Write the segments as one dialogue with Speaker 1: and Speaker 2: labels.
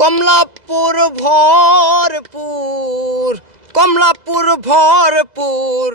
Speaker 1: কমলাপুর ভরপুর কমলাপুর ভরপুর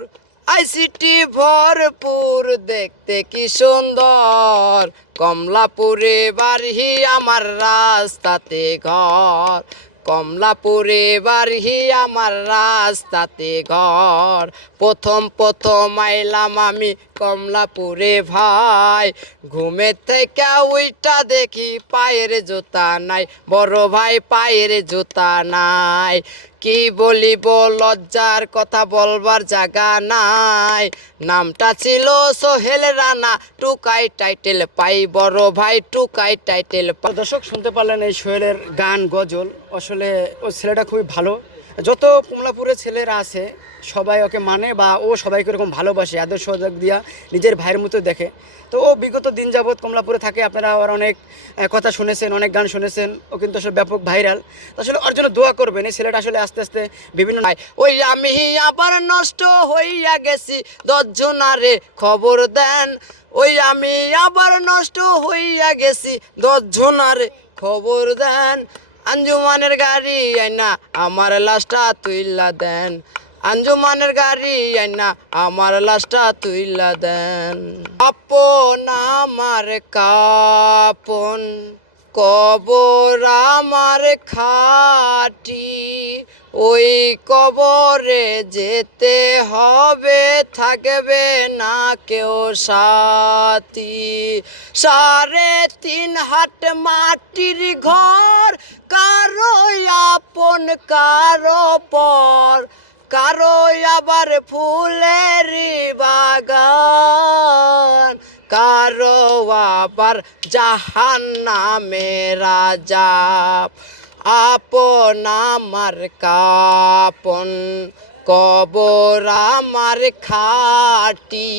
Speaker 1: আইসিটি ভরপুর দেখতে কি সুন্দর। কমলাপুরে বাড়ি আমার রাস্তাতে ঘর। কমলাপুরে বারহি আমার রাস্তাতে ঘর। প্রথম প্রথম আইলাম আমি কমলাপুরে ভাই। ঘুমে থেকে ওইটা দেখি পায়ের জুতা নাই, বড় ভাই পায়ের জুতা নাই। কি বলিব, লজ্জার কথা বলবার জায়গা নাই। নামটা ছিল সোহেল রানা, টুকাই টাইটেল পাই, বড় ভাই টুকাই টাইটেল
Speaker 2: দর্শক, শুনতে পারলেন এই সোহেলের গান, গজল। আসলে ও ছেলেটা খুবই ভালো। যত কমলাপুরের ছেলেরা আছে, সবাই ওকে মানে বা ও সবাইকে এরকম ভালোবাসে আদর সহযোগ দিয়া নিজের ভাইয়ের মতো দেখে। তো ও বিগত দিন যাবৎ কমলাপুরে থাকে, আপনারা ওর অনেক কথা শুনেছেন, অনেক গান শুনেছেন, ও কিন্তু আসলে ব্যাপক ভাইরাল আসলে ওর জন্য দোয়া করবেন, এই ছেলেটা আসলে আস্তে আস্তে বিভিন্ন
Speaker 1: নাই। ওই আমি আবার নষ্ট হইয়া গেছি, দশজনারে খবর দেন। ওই আমি আবার নষ্ট হইয়া গেছি, দশজনারে খবর দেন। আঞ্জুমানের গাড়ি, আইনা আমার লাশটা তুইলা দেন। আঞ্জুমানের গাড়ি, আইনা আমার লাশটা তুইলা দেন। আপন আমার কাপন, কবর আমার খাটি। ওই কবরে যেতে হবে, থাকবে না কেউ সাথী। সাড়ে তিন হাট মাটির ঘর, কারও আপন, কারও পর, কারও আবার ফুলের বাগান, কারও আবার জাহান নামে রাজা। আপন আমার কাপন, কবর আমার খাটি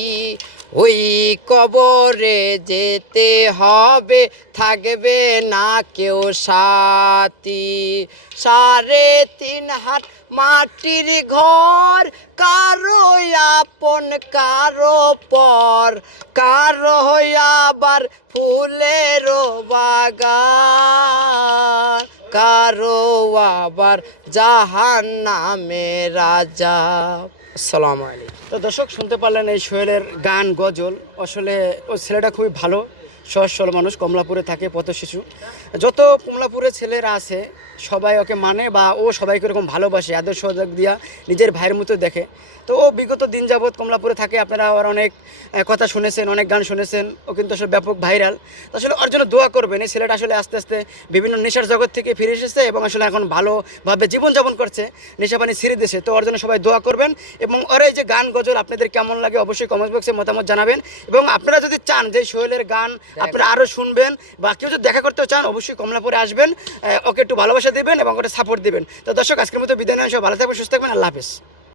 Speaker 1: ওই কবরে যেতে হবে, থাকবে না কেউ সাথী। সাড়ে তিন হাত মাটির ঘর, কারও আপন, কারও পর। কারও আবার ফুলের বাগান। কারও আবার জাহান নামে রাজা। আসসালামু আলাইকুম।
Speaker 2: তো দর্শক শুনতে পারলেন এই সোহেলের গান গজল। আসলে ও ছেলেটা খুবই ভালো। সহজ সরল মানুষ কমলাপুরে থাকে পথ শিশু। যত কমলাপুরের ছেলেরা আছে, সবাই ওকে মানে বা ও সবাইকে এরকম ভালোবাসে, আদর সহযোগ দিয়া নিজের ভাইয়ের মতো দেখে। তো ও বিগত দিন যাবৎ কমলাপুরে থাকে, আপনারা ওর অনেক কথা শুনেছেন, অনেক গান শুনেছেন, ও কিন্তু আসলে ব্যাপক ভাইরাল। আসলে ওর জন্য দোয়া করবেন, এই ছেলেটা আসলে আস্তে আস্তে বিভিন্ন নেশার জগৎ থেকে ফিরে এসেছে এবং আসলে এখন ভালোভাবে জীবনযাপন করছে, নেশা পানি ছেড়ে দিয়েছে। তো ওর জন্য সবাই দোয়া করবেন এবং ওর এই যে গান গজল, আপনাদের কেমন লাগে অবশ্যই কমেন্ট বক্সে মতামত জানাবেন। এবং আপনারা যদি চান যে সোহেলের গান আপনারা আরও শুনবেন বা কেউ যদি দেখা করতে চান, অবশ্যই কমলাপুরে আসবেন ওকে একটু ভালোবাসা দেবেন এবং ওটা সাপোর্ট দেবেন। তো দর্শক, আজকের মতো বিদায় নেন সব ভালো থাকবেন, সুস্থ থাকবেন, আল্লাহ হাফিজ।